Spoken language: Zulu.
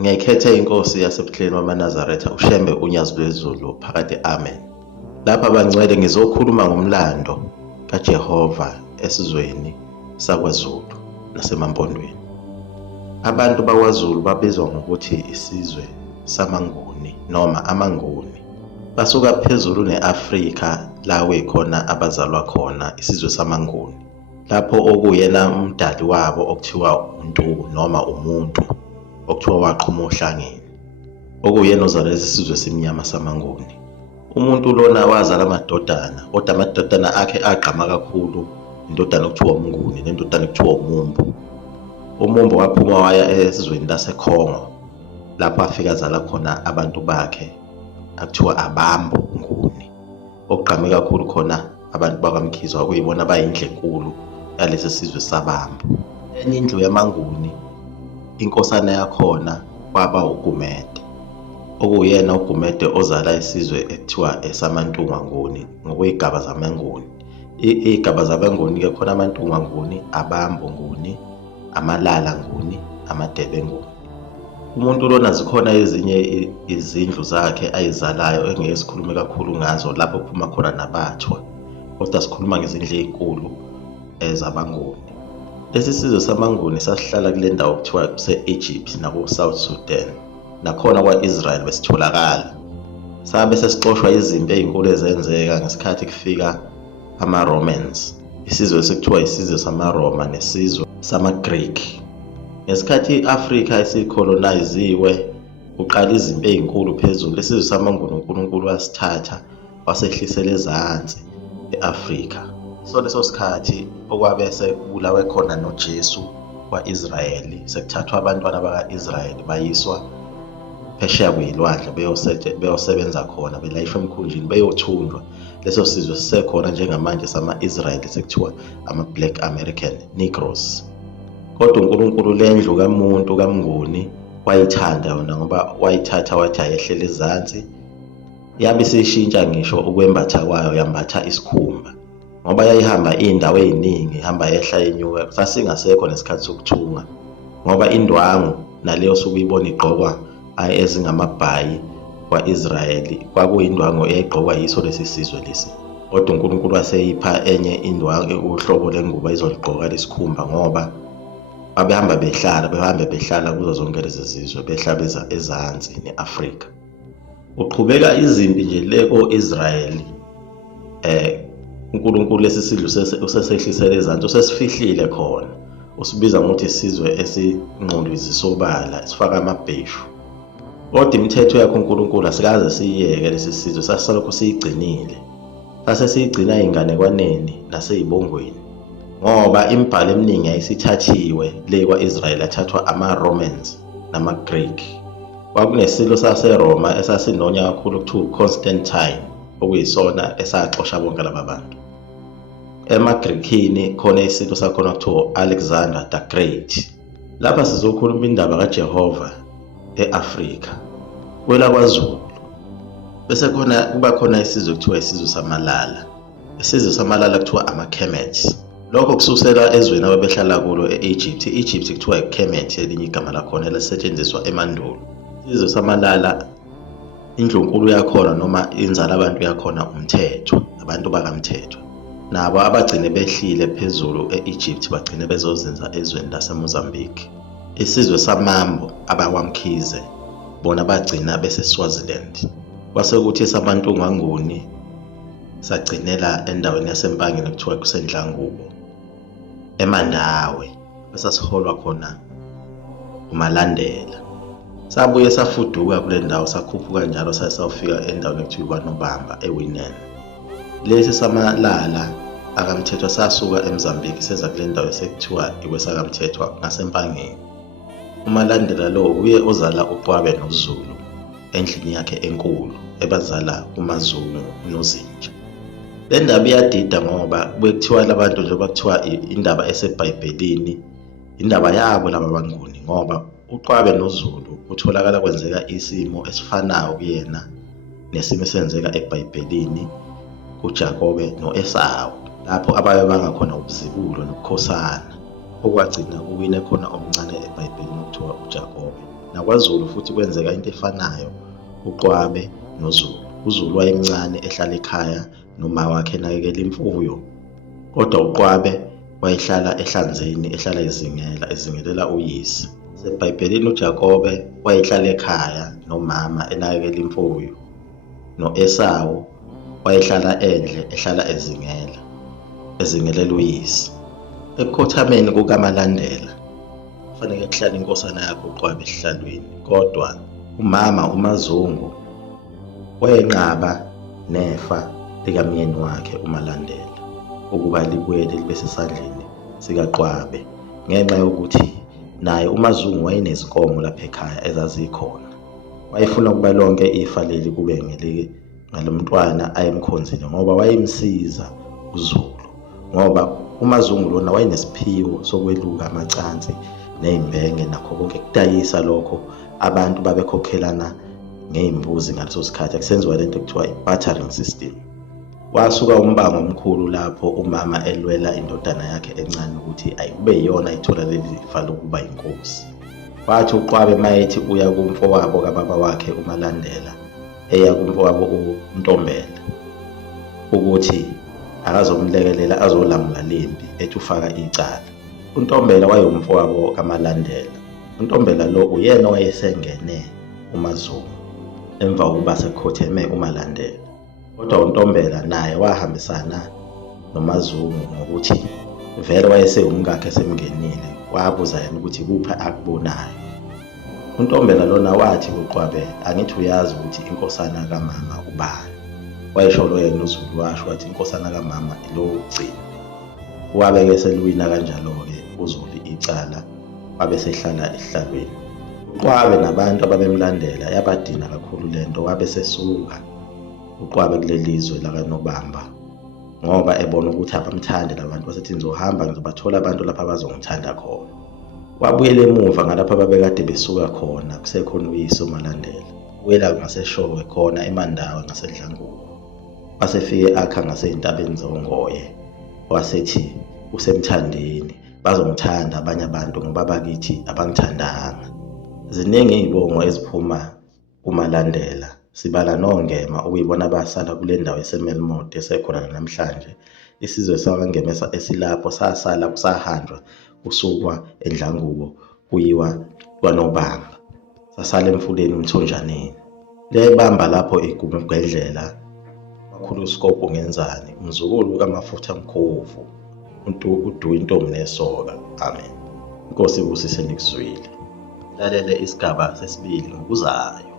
Ngiyayikhetha inkosi yasebuhleni wamaNazaretha uShembe unyazi lwezulu phakathi amen. Lapha bangcwele ngizokhuluma ngomlando kaJehova esizweni saKwaZulu nasemampondweni. Abantu bakwaZulu babizwa ngokuthi isizwe samaNguni noma amaNguni. Basuka phezulu ne-Afrika la kuyikhona abazalwa khona isizwe samaNguni. Lapho okuyena umdali wabo okuthiwa uNtuku noma umuntu okuthiwa waqhuma ohlangeni. Okuyena ozala lesi sizwe simnyama samaNguni. Umuntu lona wazala amadodana, kodwa amadodana akhe agqama kakhulu indodana okuthiwa uMnguni nendodana okuthiwa uMumbu. uMumbu waphuma waya esizweni laseKhongo lapho afika azala khona abantu bakhe akuthiwa abambo Nguni. Okugqame kakhulu khona abantu bakaMkhize okuyibona abayindlu enkulu yalesi sizwe sabambo. Enye indlu yamaNguni inkosana yakhona kwaba uGumede. Okuyena uGumede ozala isizwe ekuthiwa esamaNtungwa Nguni ngokuyigaba zamaNguni. Igaba zamaNguni ke khona amaNtungwa Nguni, abambo Nguni, amalala Nguni, amadebe Nguni. Umuntu lona zikhona ezinye izindlu zakhe ayizalayo engeke sikhulume kakhulu ngazo lapho kuphuma khona nabathwa, kodwa sikhuluma ngezindlu ezinkulu ezabanguni. Lesi sizwe samaNguni sasihlala kule ndawo okuthiwa kuse-Egypt naku-South Sudan, nakhona kwa-Israel besitholakala. Sabe sesixoshwa izimpi ezinkulu ezenzeka ngesikhathi kufika ama-Romans, isizwe esekuthiwa isizwe samaRoma nesizwe samaGreek. Ngesikhathi i-Afrika esikoloniziwe uqala izimpi ezinkulu phezulu, isizwe samaNguni uNkulunkulu wasithatha wasehlisela ezansi e-Afrika. So leso sikhathi okwabe sekubulawe khona noJesu kwa-Israyeli, sekuthathwa abantwana baka-Israyeli bayiswa phesheya kweyilwandle beyosebenza khona, belayishwa emkhunjini beyothunjwa. Leso sizwe sisekhona njengamanje sama-Israyeli sekuthiwa ama-Black American Negroes. Kodwa uNkulunkulu le ndlu kamuntu kaMnguni wayithanda yona ngoba wayithatha wathi ayehlela ezansi. Yabe seyishintsha ngisho ukwembatha kwayo, yambatha isikhumba ngoba yayihamba iy'ndawo ey'ningi, ihamba yehla yenyuka. Sasingasekho nesikhathi sokuthunga ngoba indwangu naleyo suke uyibona igqokwa ezingamabhayi kwa-Israyeli kwakuyindwangu eyayigqokwa yiso lesi sizwe lesi. Kodwa uNkulunkulu waseyipha enye indwangu, uhlobo lengubo ezoligqoka lesikhumba ngoba babehamba behlala kuzo zonke lezi zizwe behlabeza ezansi ne-Afrika. Uqhubeka izimpi nje le ko-Israyeli, uNkulunkulu lesi sidlu usesehlisele ezansi, usesifihlile khona. Usibiza ngokuthi isizwe esingqondwizi sobala, sifaka amabheshu. Kodwa imithetho yakho uNkulunkulu asikaze siyiyeke lesi sizwe, sasalokhu siyigcinile. Sasesiyigcina ey'nganekwaneni nasey'bongweni ngoba imibhalo eminingi yayisithathiwe le kwa-Israyeli, athathwa ama-Romans nama-Greek. Kwakunesilo saseRoma esasinonya kakhulu okuthiwa uConstantine, okuyisona esaxosha bonke laba bantu. EmaGrikini khona isilo sakhona okuthiwa Alexander the Great. Lapha sizokhuluma indaba kaJehova e-Afrika kwelaKwaZulu. Bese kuba khona isizwe ekuthiwa isizwe samalala. Isizwe samalala kuthiwa ama-Kemets. Lokho kususela ezweni ababehlala kulo e-Egypt. I-Egypt kuthiwa i-Kemet, elinye igama lakhona elisetshenziswa emandulo. Isizwe samalala indlunkulu yakhona noma inzala abantu yakhona umthetho, abantu bakaMthethwa. Nabo abagcine behlile phezulu e-Egypt bagcine bezozinza ezweni laseMozambique. Isizwe samambo abakwaMkhize bona bagcina bese-Swaziland. Kwase kuthi saMantungwa Nguni sagcinela endaweni yaseMpangeni kuthiwa kuseNdlangubo eMandawe, esasiholwa khona uMalandela. Sabuye safuduka kule ndawo, sakhuphuka njalo sawufika endaweni ekuthiwa kwaNobamba eWinene. Lesi samalala akaMthethwa sasuka eMozambique seza kule ndawo esekuthiwa ikwesakaMthethwa ngaseMpangeni. uMalandela lo uye ozala uQwabe noZulu endlini yakhe enkulu ebazala uMazulu noZinja. Le ndaba iyadida ngoba kuthiwa labantu njengoba kuthiwa indaba eseBhayibhelini, indaba yabo laba banguni ngoba uQwabe noZulu utholakala kwenzeka isimo esifanayo kuyena nesimo esenzeka eBhayibhelini kuJakobe no-Esawu, lapho abaye bangakhona ubuzibulo nobukhosana, okwagcina kuwine khona omncane eBhayibhelini okuthiwa uJakobe. NakwaZulu futhi kwenzeka into efanayo, uQwabe noZulu. uZulu wayemncane ehlala ekhaya noma wakhe enakekela imfuyo, kodwa uQwabe wayehlala ehlanzeni, ehlala ezingelela uyise. EBhayibhelini uJakobe wayehlala ekhaya nomama enakekela imfuyo, no-Esawu wayehlala endle ehlala ezingelela uyise. Ekukhothameni kukaMalandela kufanele kuhlale inkosana yakhe uQwabe esihlalweni, kodwa umama uMazungu wayenqaba nefa likamyeni wakhe uMalandela ukuba libuyele libe sesandleni sikaQwabe, ngenxa yokuthi naye uMazungu wayenezinkomo lapha ekhaya ezazikhona. Wayefuna ukuba lonke ifa leli kube ngalo mntwana ayemkhonzile, ngoba wayemsiza uZulu, ngoba uMazungu lona wayenesiphiwo sokweluka amacansi ney'mbenge nakho konke, kudayisa lokho. Abantu babekhokhelana ngey'mbuzi ngaleso sikhathi, akusenziwa lento ekuthiwa i-bartering system. Wasuka umbango omkhulu lapho umama elwela indodana yakhe encane ukuthi ayikube yiyona ithola leli lifa lokuba inkosi. Wathi uQwabe mayethi uya kumfowabo kababa wakhe uMalandela, eya kumfowabo uNtombela ukuthi akazomlekelela azolamula lempi ethi ufaka icala. uNtombela wayewumfowabo kaMalandela. uNtombela lo uyena wayesengene uMazungu emva kokuba sekhotheme uMalandela, kodwa uNtombela naye wahambisana noMazungu ngokuthi vele wayesewumkakhe esemngenile. Wabuza yena ukuthi kuphi akubonayo. uNtombela lona wathi kuQwabe, angithi uyazi ukuthi inkosana kamama ubani? Wayesho lo yena uZulu, washo wathi inkosana kamama ilo ugcina. Wabe-ke seluwina kanjalo-ke uZulu icala, wabe sehlala esihlalweni. uQwabe nabantu ababemlandela yabadina kakhulu lento, wabe sesuka uQwabe kuleli lizwe lakaNobamba ngoba ebona ukuthi abamthandi labantu. Wasethi ngizohamba ngizobathola abantu lapha abazongithanda khona. Wabuyela emuva ngalapha ababekade besuka khona, kusekhona uyise uMalandela. Wela ngaseShowe khona eMandawe ngaseDlangubo. Wasefike akha ngasey'ntabeni zongoye, wasethi usemthandeni, bazongithanda abanye abantu ngoba bakithi abangithandanga. Ziningi iy'bongo eziphuma kuMalandela, sibala noNgema ukuyibona basala kule ndawo eseMelmote esekhona namhlanje. Isizwe sakwaNgema esilapho sasala kusahanjwa kusukwa eDlangubo kuyiwa kwaNobamba, sasala emfuleni uMthonjaneni. Le bamba lapho iguma eGwedlela makhulu uScope Ngenzani, umzukulu kaMafutha Mkhovu, uDuwe Intombi neSoka. Amen. Inkosi ibusise nikuzwile. Lalele isigaba sesibili ngokuzayo.